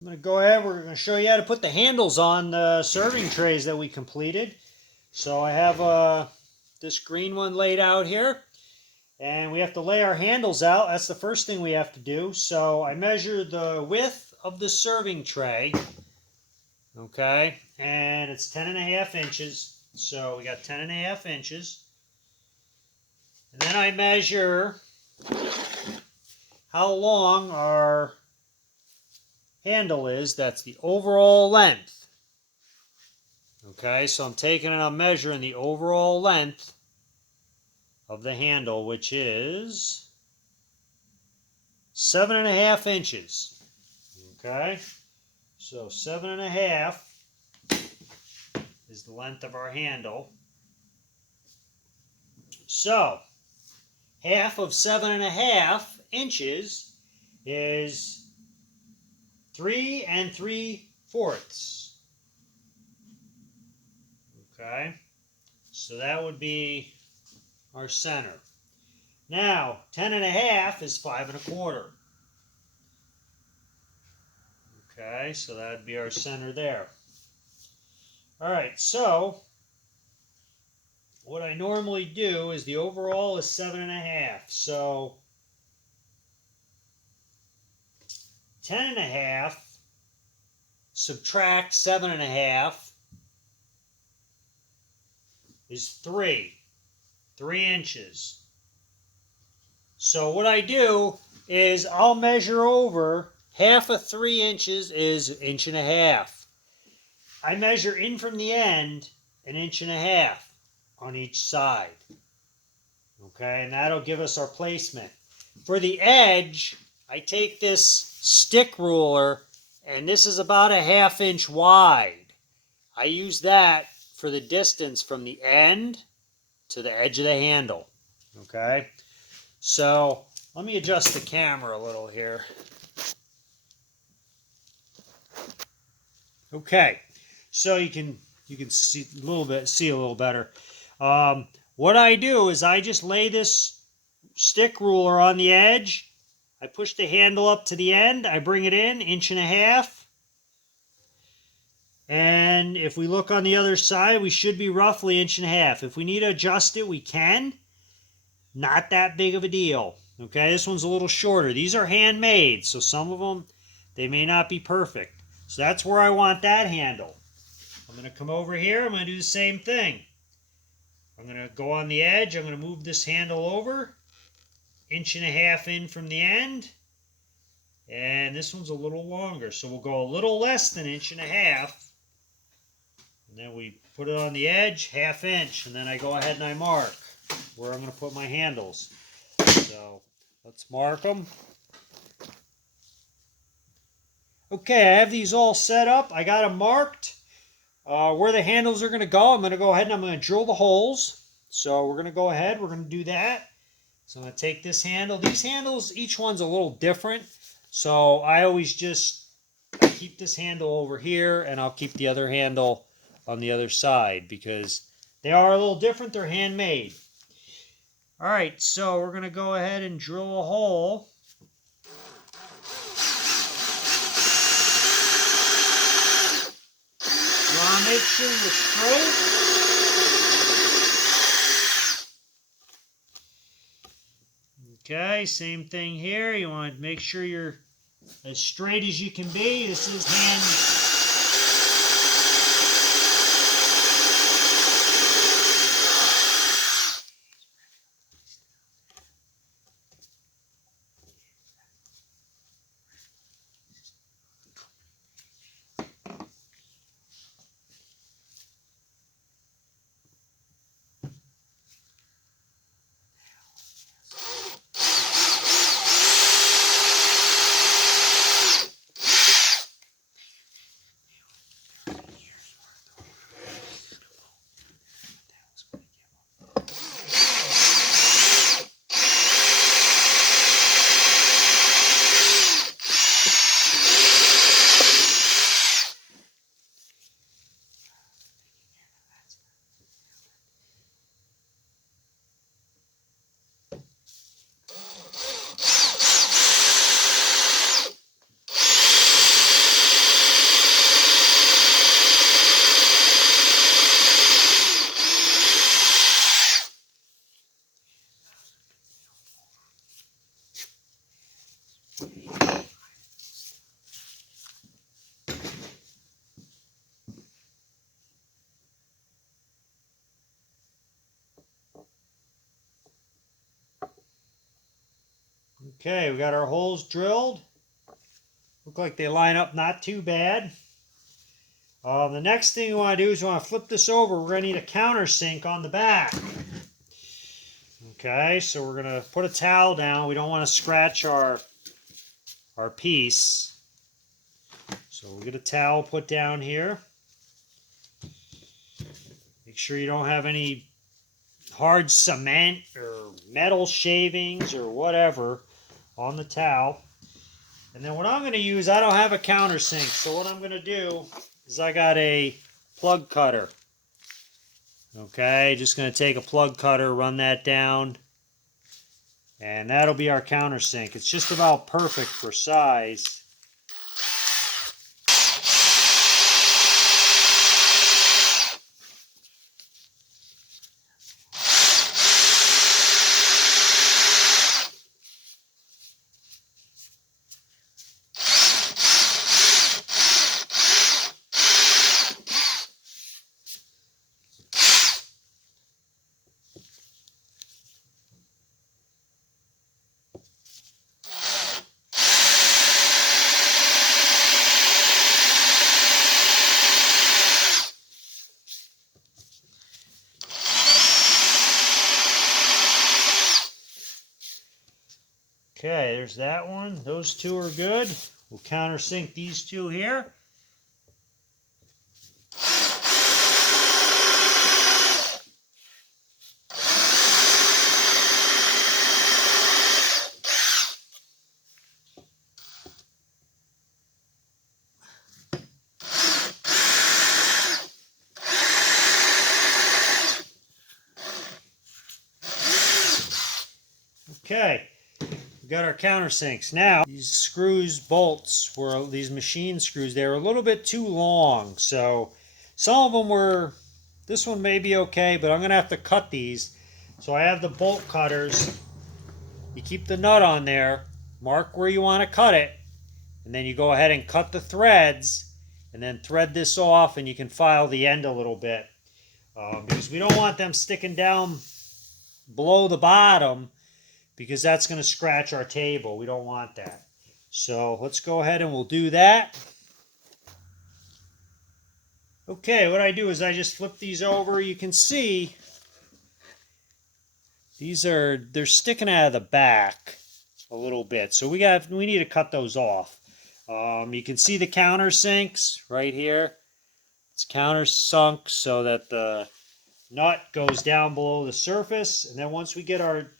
I'm going to go ahead, we're going to show you how to put the handles on the serving trays that we completed. So I have this green one laid out here, and we have to lay our handles out. That's the first thing we have to do. So I measure the width of the serving tray, okay, and it's 10.5 inches. So we got 10.5 inches. And then I measure how long our handle is. That's the overall length. Okay, so I'm taking and I'm measuring the overall length of the handle, which is 7.5 inches. Okay, so 7.5 is the length of our handle. So half of 7.5 inches is 3 3/4. Okay, so that would be our center. Now, 10.5 is 5 1/4. Okay, so that would be our center there. All right, so what I normally do is the overall is 7.5. So 10.5 subtract 7.5 is 3 inches. So what I do is I'll measure over. Half of 3 inches is 1.5 inches. I measure in from the end 1.5 inches on each side. Okay, and that'll give us our placement. For the edge, I take this stick ruler, and this is about 1/2 inch wide. I use that for the distance from the end to the edge of the handle. Okay, so let me adjust the camera a little here. Okay, so you can see a little better. What I do is I just lay this stick ruler on the edge. I push the handle up to the end. I bring it in 1.5 inches. And if we look on the other side, we should be roughly 1.5 inches. If we need to adjust it, we can. Not that big of a deal. Okay, this one's a little shorter. These are handmade, so some of them, they may not be perfect. So that's where I want that handle. I'm going to come over here. I'm going to do the same thing. I'm going to go on the edge. I'm going to move this handle over. 1.5 inches in from the end. And this one's a little longer. So we'll go a little less than 1.5 inches. And then we put it on the edge, 1/2 inch. And then I go ahead and I mark where I'm going to put my handles. So let's mark them. Okay, I have these all set up. I got them marked. Where the handles are going to go, I'm going to go ahead and I'm going to drill the holes. So we're going to go ahead. We're going to do that. So I'm going to take this handle. These handles, each one's a little different. So I always just keep this handle over here, and I'll keep the other handle on the other side because they are a little different. They're handmade. All right, so we're going to go ahead and drill a hole. You want to make sure you're straight. Okay, same thing here. You want to make sure you're as straight as you can be. This is hand. Okay, we got our holes drilled. Look like they line up not too bad. The next thing we want to do is we want to flip this over. We're going to need a countersink on the back. Okay, so we're going to put a towel down. We don't want to scratch our piece. So we'll get a towel put down here. Make sure you don't have any hard cement or metal shavings or whatever on the towel. And then what I'm going to use, I don't have a countersink, so what I'm going to do is I got a plug cutter. Okay, just going to take a plug cutter, run that down, and that'll be our countersink. It's just about perfect for size. Okay, there's that one. Those two are good. We'll countersink these two here. Okay. We got our countersinks. Now, these screws, bolts, were these machine screws, they were a little bit too long. So, some of them were, this one may be okay, but I'm going to have to cut these. So I have the bolt cutters. You keep the nut on there, mark where you want to cut it, and then you go ahead and cut the threads, and then thread this off, and you can file the end a little bit. Because we don't want them sticking down below the bottom, because that's going to scratch our table. We don't want that. So let's go ahead and we'll do that. Okay, what I do is I just flip these over. You can see they're sticking out of the back a little bit. So we need to cut those off. You can see the countersinks right here. It's countersunk so that the nut goes down below the surface. And then once we get our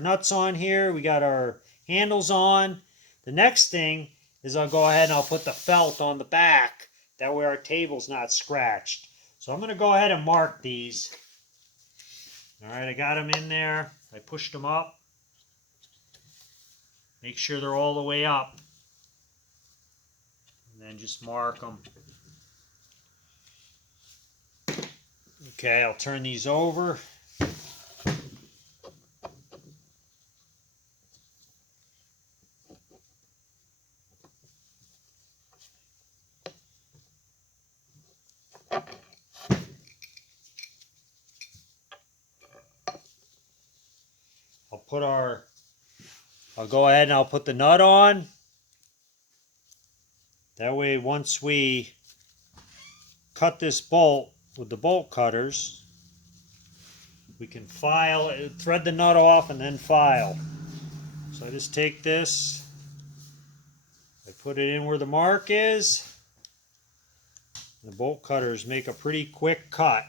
nuts on here, we got our handles on. The next thing is I'll go ahead and I'll put the felt on the back. That way our table's not scratched. So I'm going to go ahead and mark these. Alright, I got them in there. I pushed them up. Make sure they're all the way up. And then just mark them. Okay, I'll turn these over. I'll go ahead and I'll put the nut on. That way once we cut this bolt with the bolt cutters, we can file it, thread the nut off and then file. So I just take this, I put it in where the mark is. The bolt cutters make a pretty quick cut.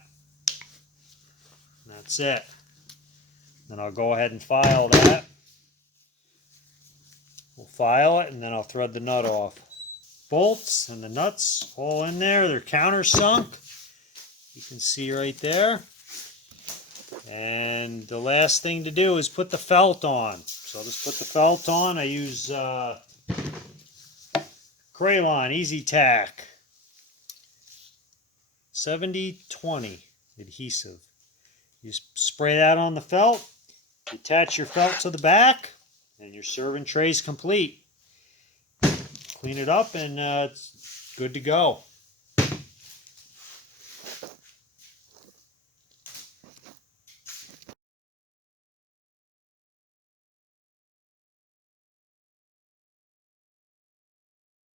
And that's it. Then I'll go ahead and file that. We'll file it and then I'll thread the nut off. Bolts and the nuts all in there. They're countersunk. You can see right there. And the last thing to do is put the felt on. So I'll just put the felt on. I use Crayon Easy Tack 70-20 adhesive. You spray that on the felt. Attach your felt to the back. And your serving tray's complete. Clean it up and it's good to go.